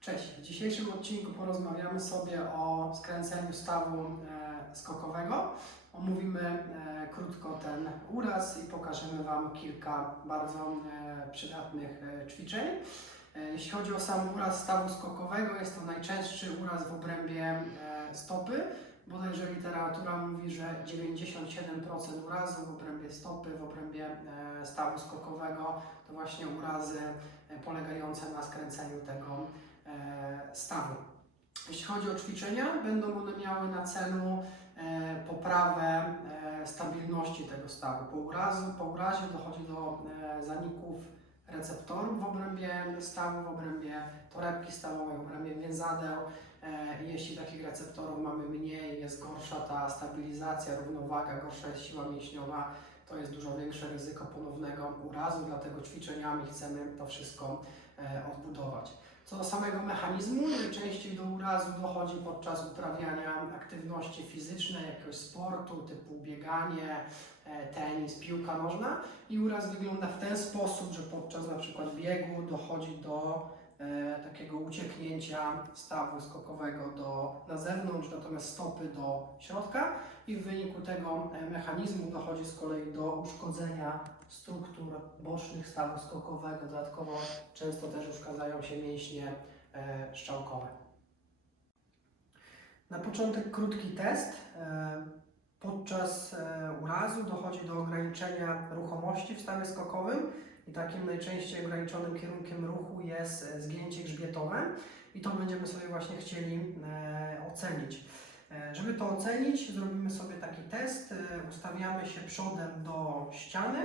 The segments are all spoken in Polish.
Cześć, w dzisiejszym odcinku porozmawiamy sobie o skręceniu stawu e, skokowego. Omówimy e, krótko ten uraz i pokażemy Wam kilka bardzo e, przydatnych ćwiczeń. Jeśli chodzi o sam uraz stawu skokowego, jest to najczęstszy uraz w obrębie stopy. Bodajże literatura mówi, że 97% urazów w obrębie stopy, w obrębie stawu skokowego to właśnie urazy polegające na skręceniu tego e, stawu. Jeśli chodzi o ćwiczenia, będą one miały na celu e, poprawę e, stabilności tego stawu. Po, urazu, po urazie dochodzi do zaników receptorów w obrębie stawu, w obrębie torebki stawowej, w obrębie więzadeł. Jeśli takich receptorów mamy mniej, jest gorsza ta stabilizacja, równowaga, gorsza jest siła mięśniowa, to jest dużo większe ryzyko ponownego urazu, dlatego ćwiczeniami chcemy to wszystko e, odbudować. Co do samego mechanizmu, najczęściej do urazu dochodzi podczas uprawiania aktywności fizycznej, jakiegoś sportu typu bieganie, e, tenis, piłka nożna i uraz wygląda w ten sposób, że podczas na przykład biegu dochodzi do takiego ucieknięcia stawu skokowego do, na zewnątrz, natomiast stopy do środka i w wyniku tego e, mechanizmu dochodzi z kolei do uszkodzenia struktur bocznych stawu skokowego. Dodatkowo często też uszkadzają się mięśnie e, szczałkowe. Na początek krótki test. E, Podczas e, urazu dochodzi do ograniczenia ruchomości w stawie skokowym i takim najczęściej ograniczonym kierunkiem ruchu jest e, zgięcie grzbietowe i to będziemy sobie właśnie chcieli e, ocenić. E, Żeby to ocenić, zrobimy sobie taki test. Ustawiamy się przodem do ściany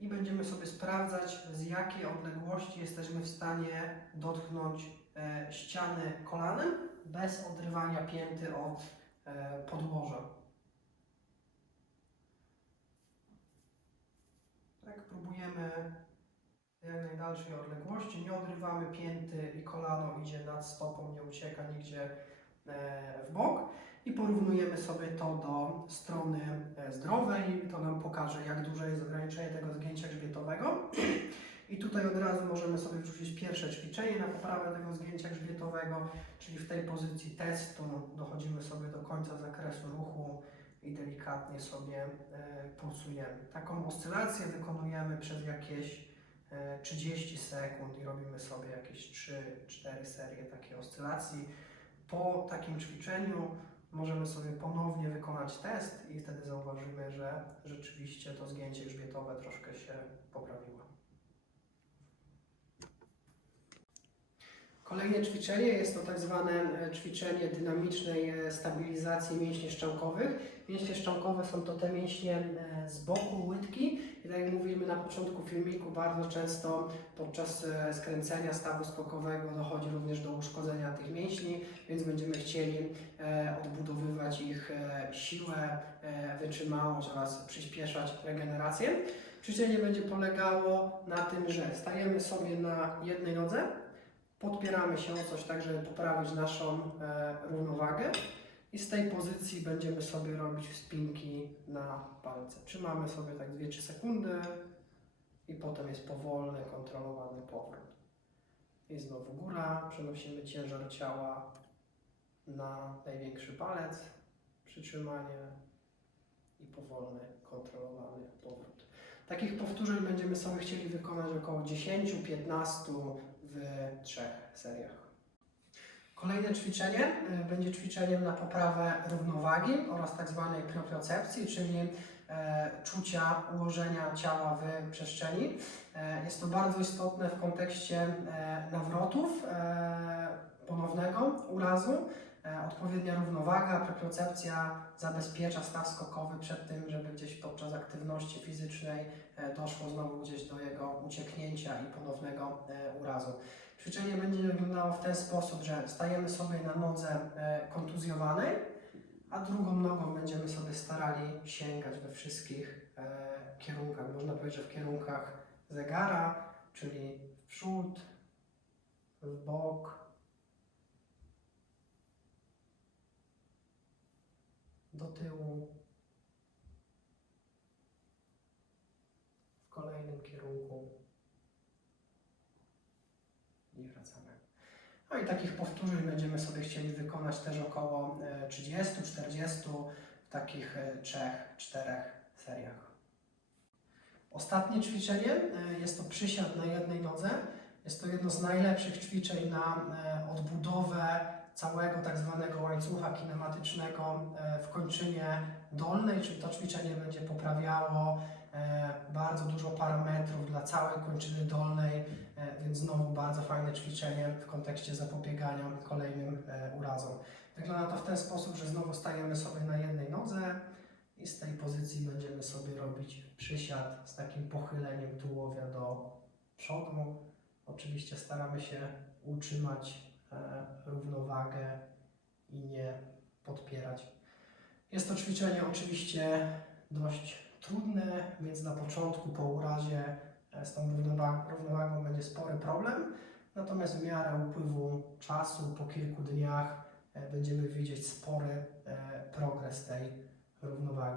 i będziemy sobie sprawdzać, z jakiej odległości jesteśmy w stanie dotknąć ściany kolanem bez odrywania pięty od podłoża. Tak, próbujemy jak najdalszej odległości, nie odrywamy pięty i kolano idzie nad stopą, nie ucieka nigdzie e, w bok i porównujemy sobie to do strony e, zdrowej. To nam pokaże, jak duże jest ograniczenie tego zgięcia grzbietowego. I tutaj od razu możemy sobie wrzucić pierwsze ćwiczenie na poprawę tego zgięcia grzbietowego, czyli w tej pozycji testu dochodzimy sobie do końca zakresu ruchu i delikatnie sobie e, pulsujemy. Taką oscylację wykonujemy przez jakieś 30 sekund i robimy sobie jakieś 3-4 serie takiej oscylacji. Po takim ćwiczeniu możemy sobie ponownie wykonać test i wtedy zauważymy, że rzeczywiście to zgięcie grzbietowe troszkę się poprawiło. Kolejne ćwiczenie jest to tak zwane e, ćwiczenie dynamicznej e, stabilizacji mięśni szczękowych. Mięśnie szczękowe są to te mięśnie e, z boku łydki i tak jak mówimy na początku filmiku, bardzo często podczas skręcenia stawu skokowego dochodzi również do uszkodzenia tych mięśni, więc będziemy chcieli odbudowywać ich siłę, wytrzymałość oraz przyspieszać regenerację. Ćwiczenie będzie polegało na tym, że stajemy sobie na jednej nodze, podpieramy się o coś tak, żeby poprawić naszą e, równowagę i z tej pozycji będziemy sobie robić wspinki na palce. Trzymamy sobie tak 2-3 sekundy i potem jest powolny, kontrolowany powrót. I znowu góra, przenosimy ciężar ciała na największy palec, przytrzymanie i powolny, kontrolowany powrót. Takich powtórzeń będziemy sobie chcieli wykonać około 10-15 w trzech seriach. Kolejne ćwiczenie y, będzie ćwiczeniem na poprawę równowagi oraz tak zwanej propriocepcji, czyli e, czucia ułożenia ciała w przestrzeni. E, jest to bardzo istotne w kontekście e, nawrotów e, ponownego urazu. E, odpowiednia równowaga, propriocepcja zabezpiecza staw skokowy przed tym, żeby gdzieś podczas aktywności fizycznej e, doszło znowu gdzieś do jego ucieknięcia i ponownego e, urazu. Ćwiczenie będzie wyglądało w ten sposób, że stajemy sobie na nodze kontuzjowanej, a drugą nogą będziemy sobie starali sięgać we wszystkich kierunkach. Można powiedzieć, że w kierunkach zegara, czyli w przód, w bok, do tyłu, w kolejnym kierunku i wracamy. No i takich powtórzeń będziemy sobie chcieli wykonać też około e, 30-40 w takich 3-4 seriach. Ostatnie ćwiczenie e, jest to przysiad na jednej nodze. Jest to jedno z najlepszych ćwiczeń na e, odbudowę całego tak zwanego łańcucha kinematycznego e, w kończynie dolnej, czyli to ćwiczenie będzie poprawiało e, bardzo dużo parametrów dla całej kończyny dolnej, e, więc znowu bardzo fajne ćwiczenie w kontekście zapobiegania kolejnym urazom. Wygląda to w ten sposób, że znowu stajemy sobie na jednej nodze i z tej pozycji będziemy sobie robić przysiad z takim pochyleniem tułowia do przodu. Oczywiście staramy się utrzymać równowagę i nie podpierać. Jest to ćwiczenie oczywiście dość trudne, więc na początku po urazie e, z tą równowa- równowagą będzie spory problem. Natomiast w miarę upływu czasu, po kilku dniach, e, będziemy widzieć spory e, progres tej równowagi.